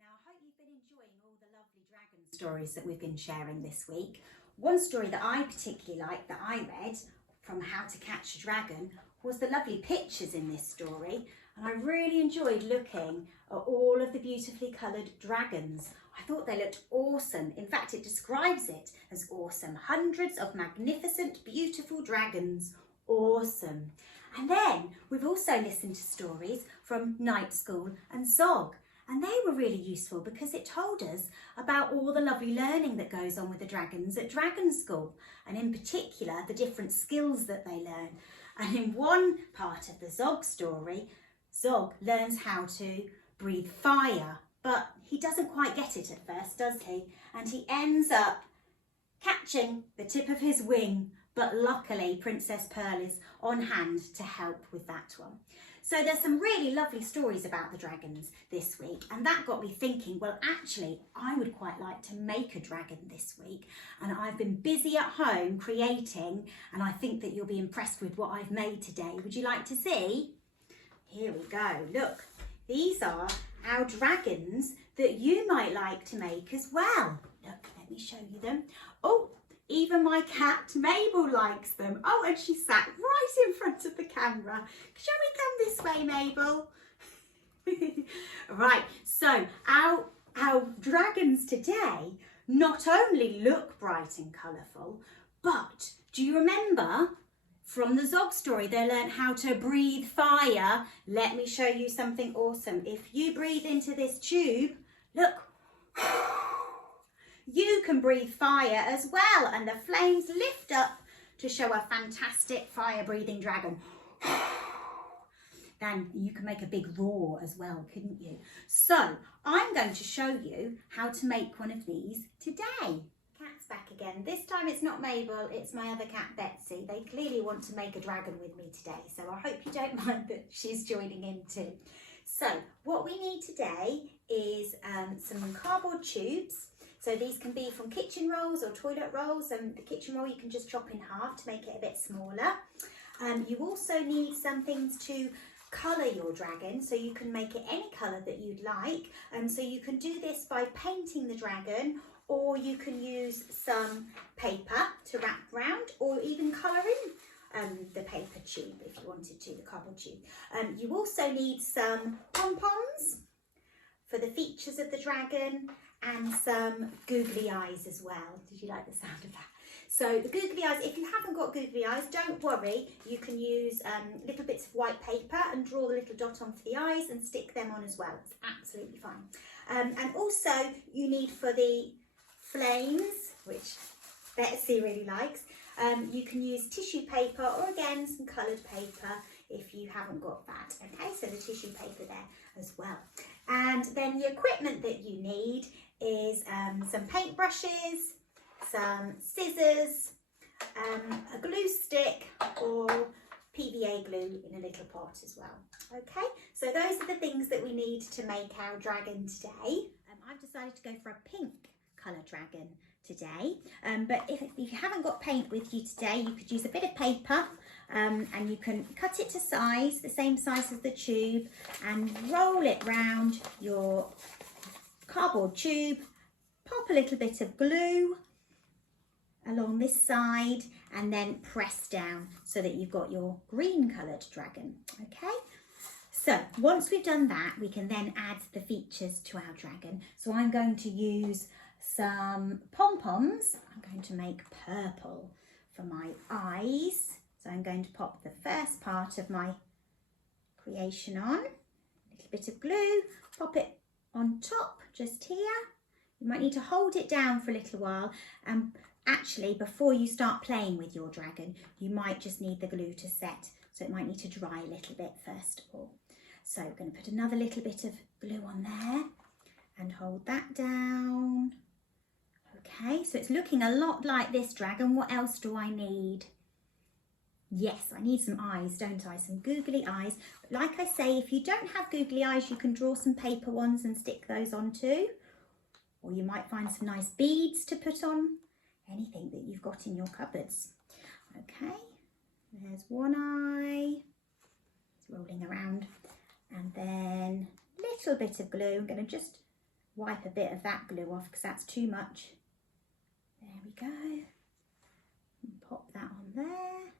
Now, I hope you've been enjoying all the lovely dragon stories that we've been sharing this week. One story that I particularly liked that I read from How to Catch a Dragon was the lovely pictures in this story, and I really enjoyed looking at all of the beautifully coloured dragons. I thought they looked awesome. In fact, it describes it as awesome. Hundreds of magnificent, beautiful dragons. Awesome. And then we've also listened to stories from Night School and Zog. And they were really useful because it told us about all the lovely learning that goes on with the dragons at Dragon School, and in particular the different skills that they learn. And in one part of the Zog story, Zog learns how to breathe fire, but he doesn't quite get it at first, does he? And he ends up catching the tip of his wing, but luckily Princess Pearl is on hand to help with that one. So there's some really lovely stories about the dragons this week, and that got me thinking, well, actually, I would quite like to make a dragon this week, and I've been busy at home creating, and I think that you'll be impressed with what I've made today. Would you like to see? Here we go. Look, these are our dragons that you might like to make as well. Look, let me show you them. Oh, even my cat Mabel likes them. Oh, and she sat right in front of the camera. Shall we come this way, Mabel? Right, so our dragons today not only look bright and colourful, but do you remember from the Zog story they learned how to breathe fire? Let me show you something awesome. If you breathe into this tube, look, you can breathe fire as well, and the flames lift up to show a fantastic fire-breathing dragon. Then you can make a big roar as well, couldn't you? So I'm going to show you how to make one of these today. Cat's back again. This time it's not Mabel, it's my other cat Betsy. They clearly want to make a dragon with me today, so I hope you don't mind that she's joining in too. So what we need today is some cardboard tubes. So these can be from kitchen rolls or toilet rolls, and the kitchen roll you can just chop in half to make it a bit smaller. You also need some things to colour your dragon, so you can make it any colour that you'd like. So you can do this by painting the dragon, or you can use some paper to wrap round, or even colour in the paper tube if you wanted to, the cardboard tube. You also need some pom-poms for the features of the dragon, and some googly eyes as well. Did you like the sound of that? So the googly eyes, if you haven't got googly eyes, don't worry. You can use little bits of white paper and draw the little dot onto the eyes and stick them on as well. It's absolutely fine. And also you need for the flames, which Betsy really likes, you can use tissue paper, or again some coloured paper if you haven't got that. Okay, so the tissue paper there as well. And then the equipment that you need is some paintbrushes, some scissors, a glue stick, or PVA glue in a little pot as well. Okay, so those are the things that we need to make our dragon today. I've decided to go for a pink colour dragon today, but if you haven't got paint with you today, you could use a bit of paper, and you can cut it to size, the same size as the tube, and roll it round your cardboard tube, pop a little bit of glue along this side, and then press down so that you've got your green coloured dragon. Okay, so once we've done that, we can then add the features to our dragon. So I'm going to use some pom-poms. I'm going to make purple for my eyes. So I'm going to pop the first part of my creation on, a little bit of glue, pop it on top just here. You might need to hold it down for a little while, and actually before you start playing with your dragon, you might just need the glue to set, so it might need to dry a little bit first of all. So we're going to put another little bit of glue on there and hold that down. Okay, so it's looking a lot like this dragon. What else do I need? Yes, I need some eyes, don't I? Some googly eyes. But like I say, if you don't have googly eyes, you can draw some paper ones and stick those on too. Or you might find some nice beads to put on. Anything that you've got in your cupboards. Okay, there's one eye. It's rolling around. And then a little bit of glue. I'm going to just wipe a bit of that glue off because that's too much. There we go. And pop that on there.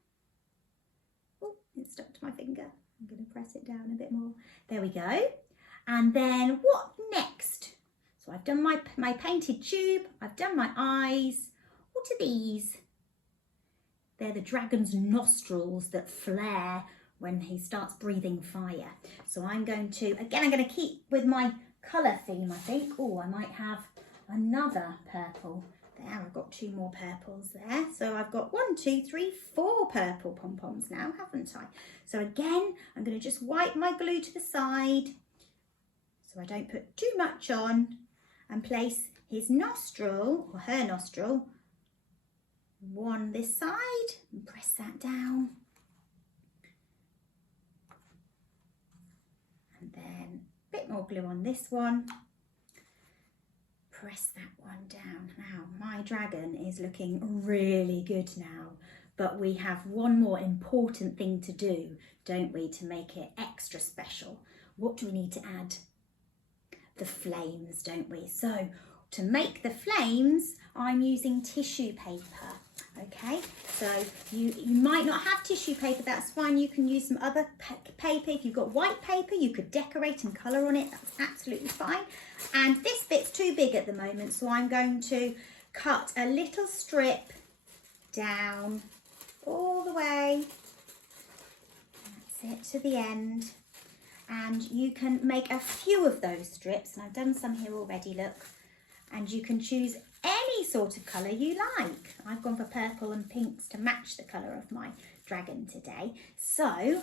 Oh, it stuck to my finger. I'm going to press it down a bit more. There we go. And then what next? So I've done my painted tube. I've done my eyes. What are these? They're the dragon's nostrils that flare when he starts breathing fire. So I'm going to keep with my colour theme, I think. Oh, I might have another purple. There, I've got 2 more purples there. So I've got 1, 2, 3, 4 purple pom-poms now, haven't I? So again, I'm going to just wipe my glue to the side so I don't put too much on, and place his nostril, or her nostril, one this side, and press that down. And then a bit more glue on this one. Press that one down. Now, my dragon is looking really good now, but we have one more important thing to do, don't we, to make it extra special. What do we need to add? The flames, don't we? So to make the flames, I'm using tissue paper. Okay, so you might not have tissue paper, that's fine. You can use some other paper. If you've got white paper, you could decorate and colour on it, that's absolutely fine. And this bit's too big at the moment, so I'm going to cut a little strip down all the way. That's it, to the end. And you can make a few of those strips, and I've done some here already, look. And you can choose any sort of colour you like. I've gone for purple and pinks to match the colour of my dragon today. So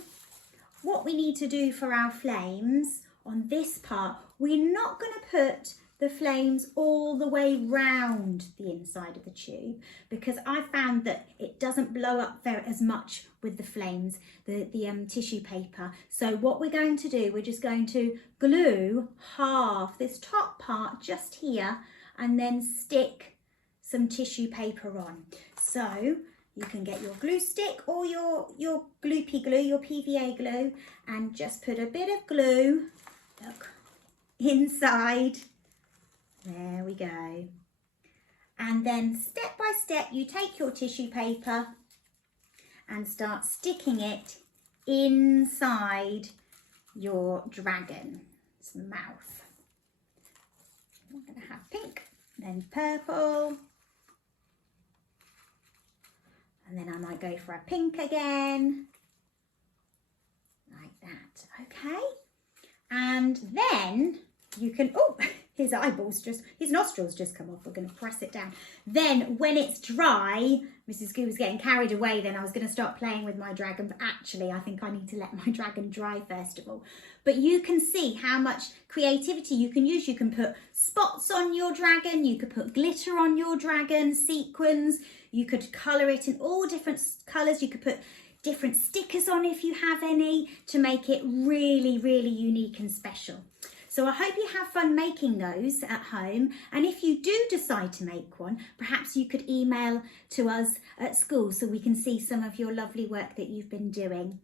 what we need to do for our flames on this part, we're not going to put the flames all the way round the inside of the tube, because I found that it doesn't blow up as much with the flames, the tissue paper. So what we're going to do, we're just going to glue half this top part just here, and then stick some tissue paper on. So you can get your glue stick or your gloopy glue, your PVA glue, and just put a bit of glue, look, inside. There we go. And then step by step, you take your tissue paper and start sticking it inside your dragon's mouth. I'm going to have pink, then purple, and then I might go for a pink again, like that, okay? And then you can, oh, his nostrils just come off. We're going to press it down. Then when it's dry, Mrs. Goode was getting carried away then. I was going to start playing with my dragon, but actually I think I need to let my dragon dry first of all. But you can see how much creativity you can use. You can put spots on your dragon. You could put glitter on your dragon, sequins. You could colour it in all different colours. You could put different stickers on if you have any, to make it really, really unique and special. So I hope you have fun making those at home, and if you do decide to make one, perhaps you could email to us at school so we can see some of your lovely work that you've been doing.